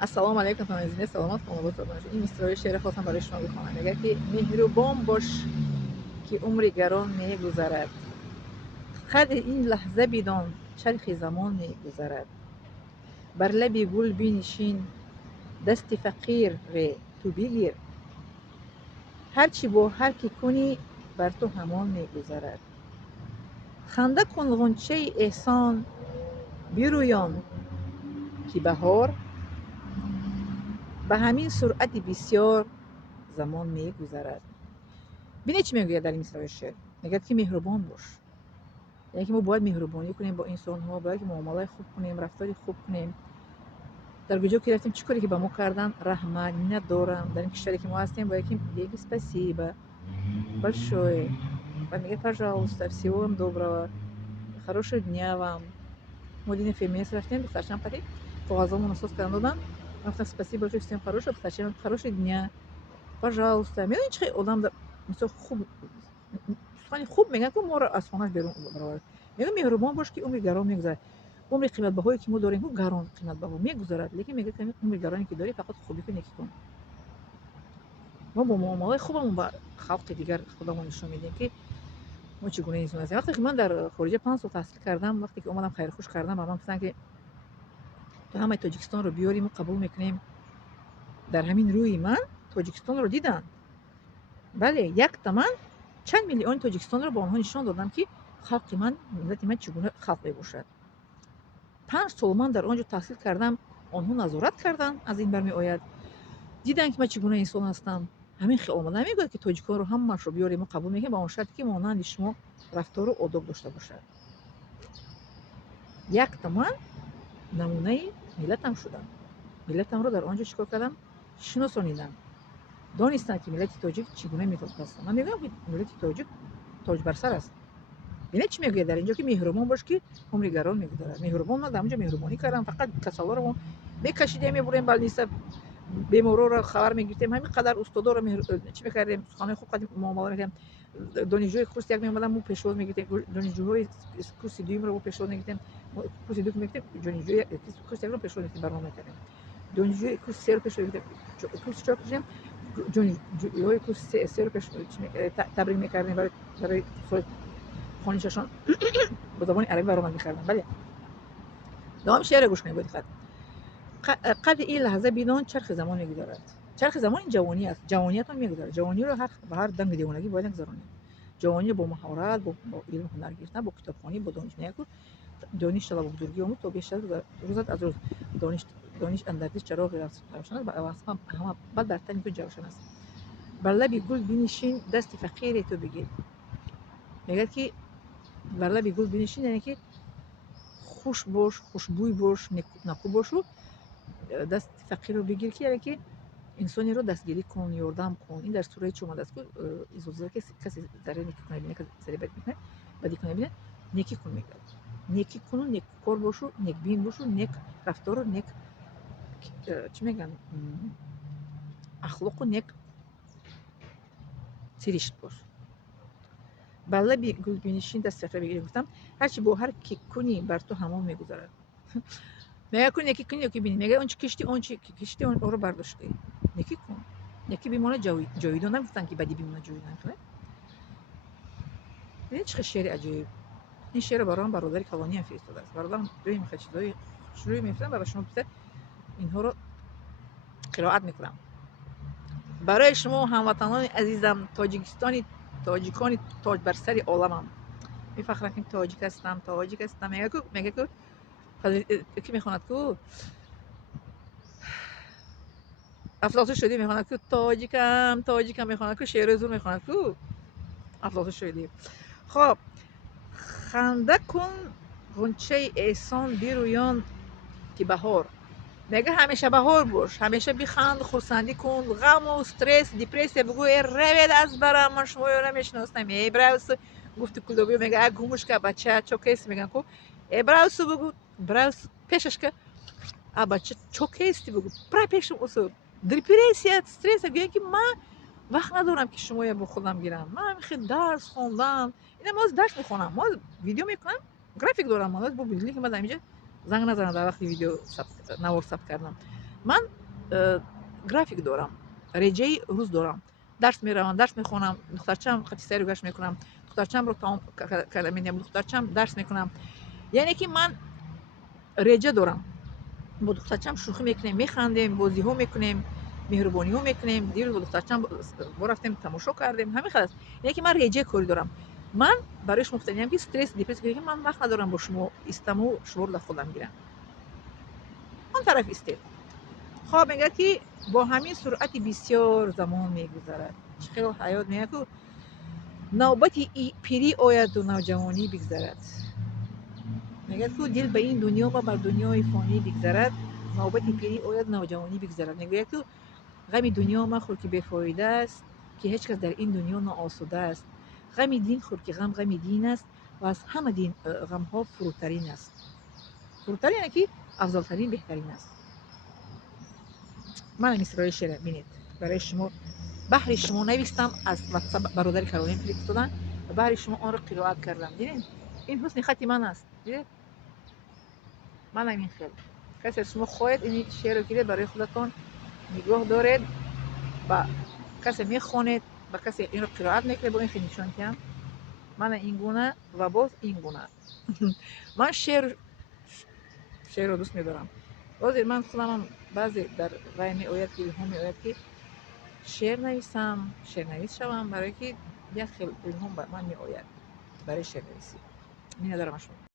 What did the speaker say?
السلام علیکم فامیلی سلامت خانواده باشید. این مصرع شعر خواستم برای شما بخونم. میگه که مهربان باش که عمر گران میگذرد، خود این لحظه بدان چرخ زمان میگذرد. بر لب گل بنشین، دست فقیر ره تو بگیر، هرچی با هر کی کنی بر تو همان میگذرد. خنده کن غنچه احسان برویان که بهار به همین سرعت بسیار زمان میگذرد. ببینید چی میگوید در این مصرع شعر. میگه که مهربان باش، یعنی که ما باید مهربانی کنیم با انسان ها، باید که معامله خوب کنیم، رفتاری خوب کنیم. در کجا که رفتیم چی کاری که به ما کردن رحمت ندارم. در این کشوری که ما هستیم باید که بگیم спасибо большое. و میگه пожалуйста всего вам доброго, хорошего дня вам. ما دین فیمینیست رفتیم دخترچم قدی کاغذامون اساس کردن دادن، گفتن спасибо большое всем хорошего, دخترچم хорошего дня пожалуйста. میدونی چه آدم مثلا خوب سخن خوب میگن که ما رو از خانه‌اش بیرون برآورد. میگه مهربان باش که عمر گران میگذره. عمر قیمت بهایی که ما داریم او گران قیمت بها میگذرد، لیکن میگه که عمر گرانی که داری فقط خوبی کن یکی کن. ما با معامله خوبمون با خلق دیگر خودمون نشون میدیم که ما چگونه انسان هستیم. وقتی که من در خارج 5 سال تحصیل کردم، وقتی که اومدم خیر خوش کردم، من گفتن که تو همه تاجیکستان رو بیاریم و قبول میکنیم. در همین روی من تاجیکستان رو دیدن. بله، یک تومن چند میلیون تاجیکستان رو با آنها نشان دادم که خلق من، ملت من چگونه خلقی باشد. 5 سال من در آنجا تحصیل کردم، آنها نظارت کردن، از این برمی آید دیدن که من چگونه انسان هستم. همین خیال آمده نمیگوید که تاجیکان رو همش رو بیاریم و قبول میکنیم با اون شرطی که مانند شما رفتار و آداب داشته باشد. یک تومن نمونه ملتم شدم. ملتم رو در آنجا چیکار کردم؟ شناسانیدم. دانستن که ملت تاجیک چگونه میتونست. من میگم که ملت تاجیک تاج بر سر است. ببین چی میگه در اینجا که مهربان باش که عمر گران میگذره. مهربان من در اونجا مهربانی کردم، فقط کسالا رو میکشیدیم میبریم بالنیسا، بیمارا رو خبر میگرفتیم. همین قدر استادا رو چی میکردیم، خانه خوب قدیم معامله میکردیم. دانشجوی کورس یک میومدن مو پیشواز میگرفتیم، دانشجوهای کورس دوم رو پیشواز میگرفتیم، کورس دوم میگرفتیم، دانشجوی کورس یک رو پیشواز میگرفتیم، برنامه میکردیم. دانشجوی کورس سه رو پیشواز میگرفتیم، کورس چهار کردیم، دانشجوی کورس سه رو پیشواز تبریک میکردیم برای خانششان با زبان عربی برآمد می‌کردن. بله، دوام شعر گوش کنید با دقت. قد این لحظه بدان چرخ زمان می‌گذرد. چرخ زمان این جوانی است. جوانیت هم می‌گذرد. جوانی رو به هر دنگ دیوانگی باید گذرانیم. جوانی با مهارت، با علم هنر گرفتن، با کتابخوانی، با دانش نیاکو دانش طلب و بزرگی آموز تا بیشتر روزت از روز دانش اندرزش چراغ روشن است و اصلا همه بعد در تن تو جوشن است. بر لب گل بنشین، دست فقیر تو بگیر. میگه که بر لب گل بنشین یعنی که خوش باش، خوشبوی باش، نکو باش و دست فقیر رو بگیر که یعنی که انسانی رو دستگیری کن، یاردم کن. این در سوره چه اومده است که اجازه که کسی ذره نیکی کنه ببینه که ذره بد میکنه، بدی کنه ببینه، نیکی کن میگه. نیکی کن و نیک کار باش و نیک بین باش و نیک رفتار و نیک چی میگن اخلاق و نیک سرشت باش. بله بی گل بینشین دست فقیر بگیر. گفتم هرچی با هر کی کنی بر تو همان میگذرد. میگه کن یکی کنی یکی بینی، میگه اون چی کشتی اون رو برداشتی، یکی کن یکی بیمونه جاویدان. نگفتن که بدی بیمونه جاویدان کنه. ببین چه شعر عجیب. این شعر برام برادر کلانی هم فرستاده است. برادرم روی میخواد چیزای شروع میفرستم برای شما بیشتر اینها رو قرائت میکنم. برای شما هموطنان عزیزم، تاجیکان تاج بر سر عالمم. میفخرم که تاجیک هستم. میگه که کی میخواند که افلاطون شدی میخواند که تاجیکم میخواند که شعر زور میخواند که افلاطون شدی. خب خنده کن غنچه احسان بیرویان که بهار. میگه همیشه بهار باش، همیشه بخند، خرسندی کن. غم و استرس دیپرسیا بگو ای روید از برم، من شما رو نمیشناسم. ای براوس گفت کلوبی میگه ای گومش که بچه چوکیس میگن کو ای براوس بگو، براوس پیشش که ا بچه چوکیستی بگو برای پیشم اوسو. دیپرسیا استرس میگه که من وقت ندارم که شما با خودم گیرم، من خیلی درس خوندم. اینا ما درس میخونم، ما ویدیو میکنم، گرافیک دارم، ما با بجلی که من اینجا زنگ نزنم در وقتی ویدیو نوار ثبت کردم. من گرافیک دارم، رجه روز دارم، درس میروم، درس میخونم، دخترچم خطی سیر و گشت میکنم، دخترچم رو تمام کردم میدم، دخترچم درس میکنم. یعنی که من رجه دارم، با دخترچم شوخی میکنیم، میخندیم، بازی ها میکنیم، مهربانی ها میکنیم. دیروز با دخترچم رفتیم تماشا کردیم، همین خلاص. یعنی که من رجه کاری دارم. من برایش مختلفم که استرس دیپرس که من وقت ندارم با شما استمو شما رو خودم گیرم. اون طرف استید خواب میگه که با همین سرعت بسیار زمان میگذرد. چقدر حیات میگه که نوبت پیری آید و نوجوانی بگذرد. میگه که دل به این دنیا و بر دنیای فانی بگذرد، نوبت پیری آید نوجوانی بگذرد. میگه که غم دنیا مخور که بیفایده است، که هیچ کس در این دنیا ناآسوده است. غم دین خور که غم دین است، و از همه دین غم ها فروترین است. فروترین یعنی که افضلترین، بهترین است. من مصرای شعر بینید برای شما بحر شما نوشتم، از واتساپ برادر کرولین فرستادن و بحر شما آن را قرائت کردم. دیدین این حسن خطی من است. دیدید من این خیلی کسی از شما خواهید این شعر رو که برای خودتون نگاه دارید و کسی میخوانید و کسی این رو قرائت میکنه با این خیلی نشان کم من این گونه و باز این گونه. من شعر رو دوست میدارم. باز من خودم هم بعضی در رای می آید که الهام می آید که شعر نویسم، شعر نویس شوم، برای که یک خیلی الهام بر من می آید برای شعر نویسی. می ندارم شما